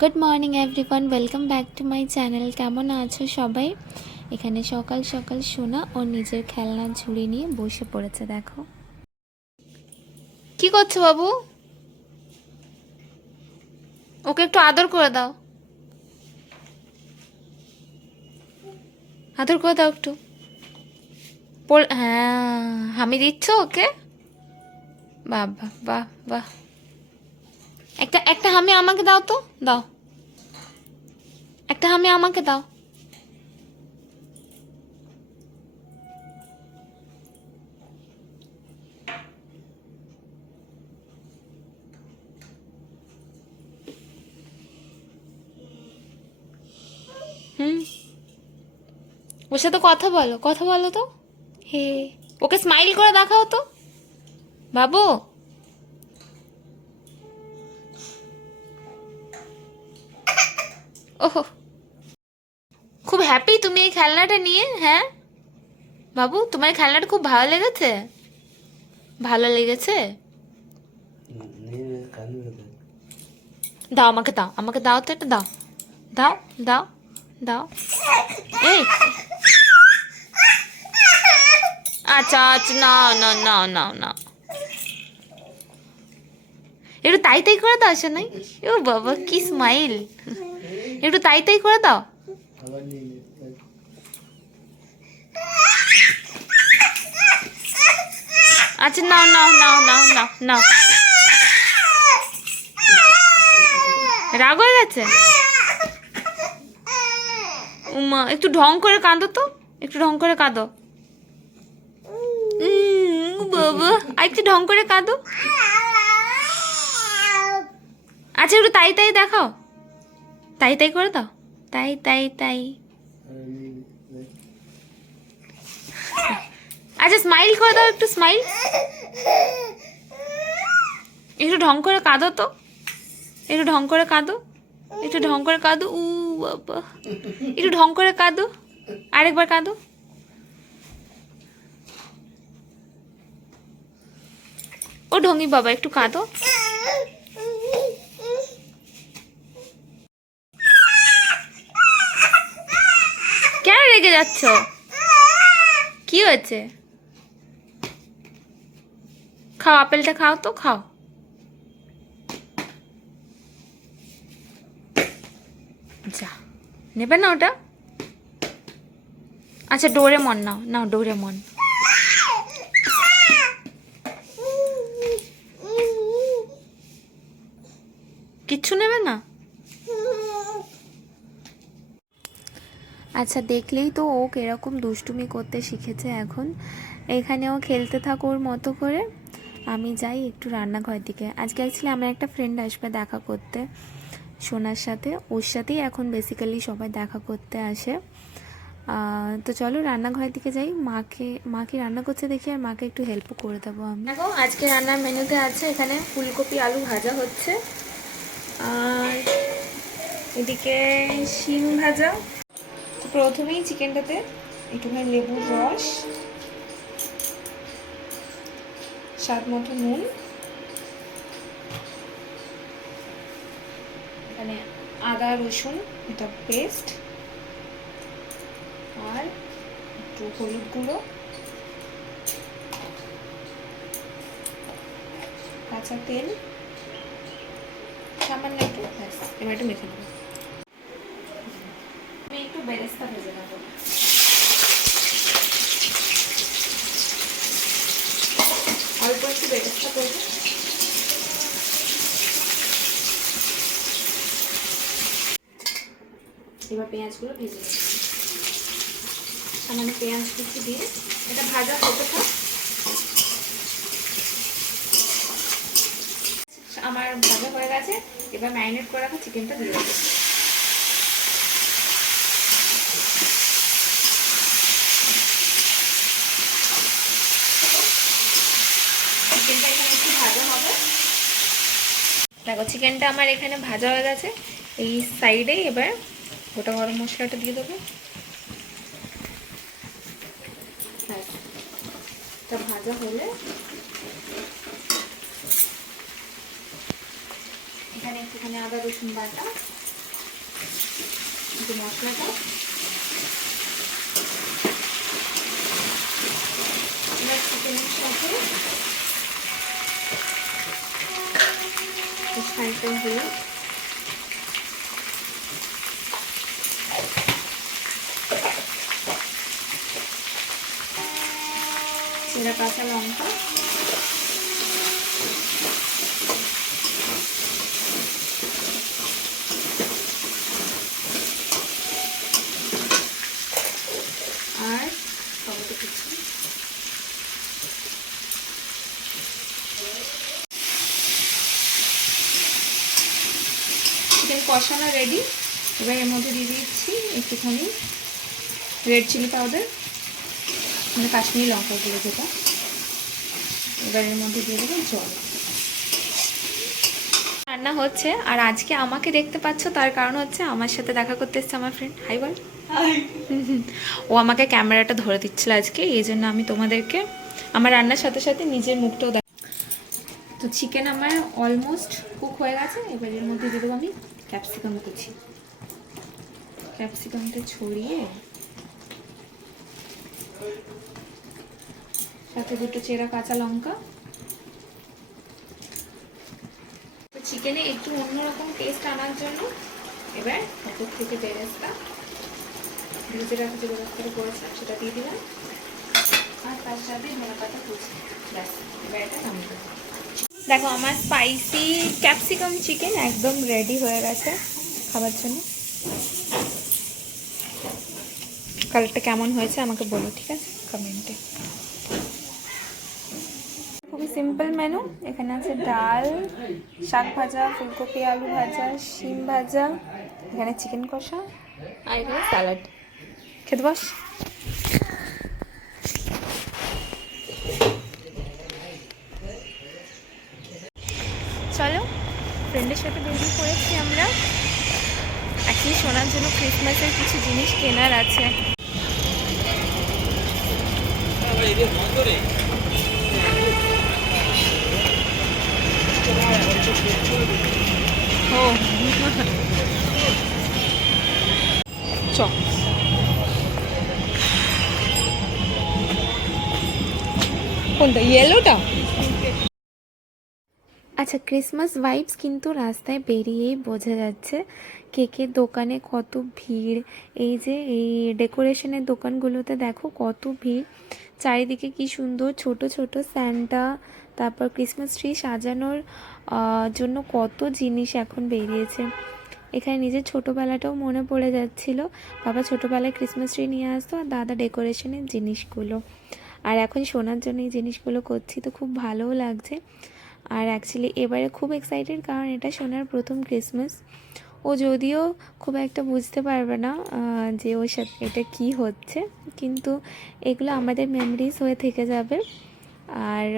Good morning everyone, welcome back to my channel. কেমন আছো সবাই? এখানে সকাল সকাল সোনা ওর নিজের খেলনার ঝুড়ি নিয়ে বসে পড়েছে। দেখো কি করছো বাবু, ওকে একটু আদর করে দাও, আদর করে দাও একটু। হ্যাঁ, হামি দিচ্ছ ওকে? বাহ বাহ বাহ বাহ। একটা একটা হামি আমাকে দাও তো, দাও একটা হামি আমাকে দাও। হুম, ওর সাথে কথা বলো, কথা বলো তো। হে, ওকে স্মাইল করে দেখাও তো বাবু। ওহো, খুব হ্যাপি তুমি এই খেলনাটা নিয়ে? হ্যাঁ বাবু, তোমার এই খেলনাটা খুব ভালো লেগেছে? ভালো লেগেছে? দাও আমাকে, দাও আমাকে, দাও তো এটা, দাও দাও দাও দাও। এই আচ্ছা আচ্ছা, নাও নাও নাও নাও নাও, একটু তাই তাই করে দাও শোনাই। ও বাবা কি স্মাইল, একটু তাই তাই করে দাও। আচ্ছা নাও নাও নাও নাও নাও নাও। রাগ হয়ে গেছে? উমা, একটু ঢং করে কাঁদো তো, একটু ঢং করে কাঁদো। বাবা, আর একটু ঢং করে কাঁদো। আচ্ছা একটু তাই তাই দেখাও, তাই তাই করে দাও, তাই তাই তাই। আচ্ছা স্মাইল করে দাও, একটু স্মাইল, একটু ঢং করে কাঁদো তো, একটু ঢং করে কাঁদো, একটু ঢং করে কাঁদো। উ বাবা, একটু ঢং করে কাঁদো, আরেকবার কাঁদো। ও ঢঙ্গি বাবা, একটু কাঁদো। কেন রেগে যাচ্ছ? কি হয়েছে? খাও, আপেলটা খাও তো, খাও। যা, নেবে না ওটা? আচ্ছা ডোরেমন নাও, নাও ডোরেমন। কিচ্ছু নেবে না? আচ্ছা দেখলেই তো ও কিরকম দুষ্টুমি করতে শিখেছে এখন। এখানে ও খেলতে থাকো ওর মতো করে, আমি যাই একটু রান্নাঘর দিকে। আজকে অ্যাকচুয়ালি আমার একটা ফ্রেন্ড আসবে দেখা করতে সোনার সাথে, ওর সাথেই এখন বেসিক্যালি সবাই দেখা করতে আসে। তো চলো রান্নাঘরের দিকে যাই, মা কি রান্না করছে দেখি, আর মাকে একটু হেল্পও করে দেবো আমি। দেখো আজকে রান্নার মেনুতে আছে এখানে ফুলকপি আলু ভাজা হচ্ছে, আর এদিকে শিম ভাজা। প্রথমেই চিকেনটাতে একটুখানি লেবুর রস, স্বাদ মতো নুন, এখানে আদা রসুন এটা পেস্ট, আর একটু হলুদ গুঁড়ো, কাঁচা তেল, সামান্য একটু, ব্যাস এবার একটু মেখে নেবো। আমি একটু বেরেস্তা ভেজে নেবো। অল্প একটু বেরেস্তা করবো। এবার পেঁয়াজগুলো ভেজে নেব, সামান্য পেঁয়াজ কুচি দিয়ে এটা ভাজা হতে থাক। আমার ভাজা হয়ে গেছে, এবার ম্যারিনেট করে রাখা চিকেনটা দিয়ে দেবো। চিকেনটা এখানে একটু ভাজা হবে। দেখো চিকেনটা আমার এখানে ভাজা হয়ে গেছে, এই সাইডে এবার গোটা গরম মশলাটা দিয়ে দেবো। এটা ভাজা হলে এখানে একটুখানি আদা রসুন বাটা, যে মশলাটা এবার চিকেনের সাথে খানিকটা হলুদ, চেরা কাঁচা লঙ্কা, আর টমেটো কুচি। চিকেন কষানো রেডি। এবার এর মধ্যে দিয়ে দিচ্ছি একটুখানি রেড চিলি পাউডার, মানে কাশ্মীরি লঙ্কা গুলো যেটা। এবার এর মধ্যে দিয়ে দেবো জল। রান্না হচ্ছে, আর আজকে আমাকে দেখতে পাচ্ছ তার কারণ হচ্ছে আমার সাথে দেখা করতে এসছে আমার ফ্রেন্ড। হাই বল। ও আমাকে ক্যামেরাটা ধরে দিচ্ছিল আজকে, এই জন্য আমি তোমাদেরকে আমার রান্নার সাথে সাথে নিজের মুখটাও দেখ। তো চিকেন আমার অলমোস্ট কুক হয়ে গেছে। এবার এর মধ্যে দিয়ে দেবো আমি ক্যাপসিকাম কুচি। ক্যাপসিকামটা ছড়িয়ে সাথে দুটো চেরা কাঁচা লঙ্কা। চিকেনে একটু অন্যরকম টেস্ট আনার জন্য এবার উপর থেকে বেরেস্তা, ভিজে রাখা যে বেরেস্তাটা করেছিলাম সেটা দিয়ে দিলাম, আর তার সাথে ধনেপাতা কুচি। ব্যাস, এবার এটা নামিয়ে দেবো। দেখো আমার স্পাইসি ক্যাপসিকাম চিকেন একদম রেডি হয়ে গেছে খাবার জন্য। কালারটা কেমন হয়েছে আমাকে বলো, ঠিক আছে, কমেন্টে। খুবই সিম্পল মেনু। এখানে আছে ডাল, শাক ভাজা, ফুলকপি আলু ভাজা, শিম ভাজা, এখানে চিকেন কষা, আর এখানে স্যালাড। খেতে বস। চলো, ফ্রেন্ডের সাথে বেরিয়ে পড়েছি আমরা। অ্যাকচুয়ালি শোনার জন্য ক্রিসমাসের কিছু জিনিস কেনার আছে। ও চ কোনটা, ইয়েলোটা? আচ্ছা, ক্রিসমাস ভাইবস কিন্তু রাস্তায় বেরিয়েই বোঝা যাচ্ছে। কেকের দোকানে কত ভিড়, এই যে এই ডেকোরেশনের দোকানগুলোতে দেখো কত ভিড়। চারিদিকে কি সুন্দর ছোট ছোট স্যান্টা, তারপর ক্রিসমাস ট্রি সাজানোর জন্য কত জিনিস এখন বেরিয়েছে। এখানে নিজের ছোটোবেলাটাও মনে পড়ে যাচ্ছিল। বাবা ছোটোবেলায় ক্রিসমাস ট্রি নিয়ে আসতো আর দাদা ডেকোরেশনের জিনিসগুলো, আর এখন শোনার জন্য এই জিনিসগুলো করছি, তো খুব ভালোও লাগছে। আর অ্যাকচুয়ালি এবারে খুব এক্সাইটেড, কারণ এটা সোনার প্রথম ক্রিসমাস। ও যদিও খুব একটা বুঝতে পারবে না যে ওর সাথে এটা কী হচ্ছে, কিন্তু এগুলো আমাদের মেমরিজ হয়ে থেকে যাবে। আর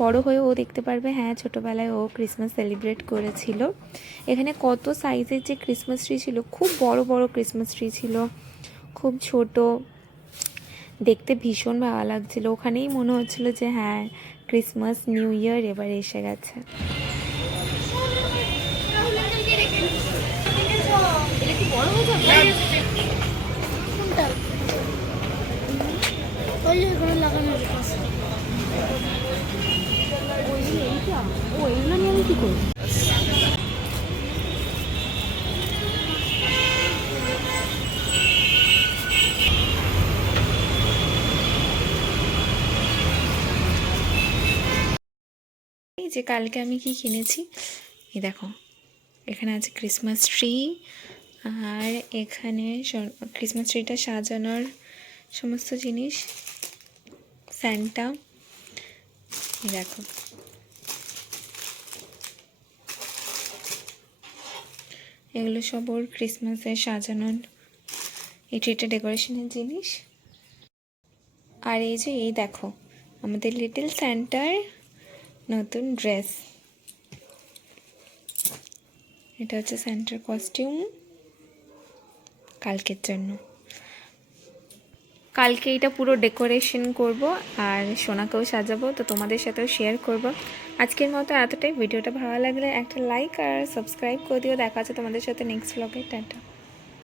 বড় হয়ে ও দেখতে পারবে হ্যাঁ ছোটোবেলায় ও ক্রিসমাস সেলিব্রেট করেছিল। এখানে কত সাইজের যে ক্রিসমাস ট্রি ছিল, খুব বড় বড় ক্রিসমাস ট্রি ছিল, খুব ছোট, দেখতে ভীষণ ভালো লাগছিলো। ওখানেই মনে হচ্ছিলো যে হ্যাঁ ক্রিসমাস নিউ ইয়ার এবার এসে গেছে। ওইগুলো নিয়ে আমি কি করি? এই যে কালকে আমি কি কিনেছি, এই দেখো এখানে আছে ক্রিসমাস ট্রি, আর এখানে ক্রিসমাস ট্রিটা সাজানোর সমস্ত জিনিস, স্যান্টা, দেখো এগুলো সব ওর ক্রিসমাসে সাজানোর এই ট্রিটা ডেকোরেশনের জিনিস। আর এই যে এই দেখো আমাদের লিটল স্যান্টার নতুন ড্রেস, এটা হচ্ছে স্যান্টার কস্টিউম কালকের জন্য। কালকে এটা পুরো ডেকোরেশন করব আর সোনাকেও সাজাবো, তো তোমাদের সাথেও শেয়ার করব। আজকের মতো এতটাই। ভিডিওটা ভালো লাগলে একটা লাইক আর সাবস্ক্রাইব করে দিও। দেখা হচ্ছে তোমাদের সাথে নেক্সট ব্লগে। টাটা।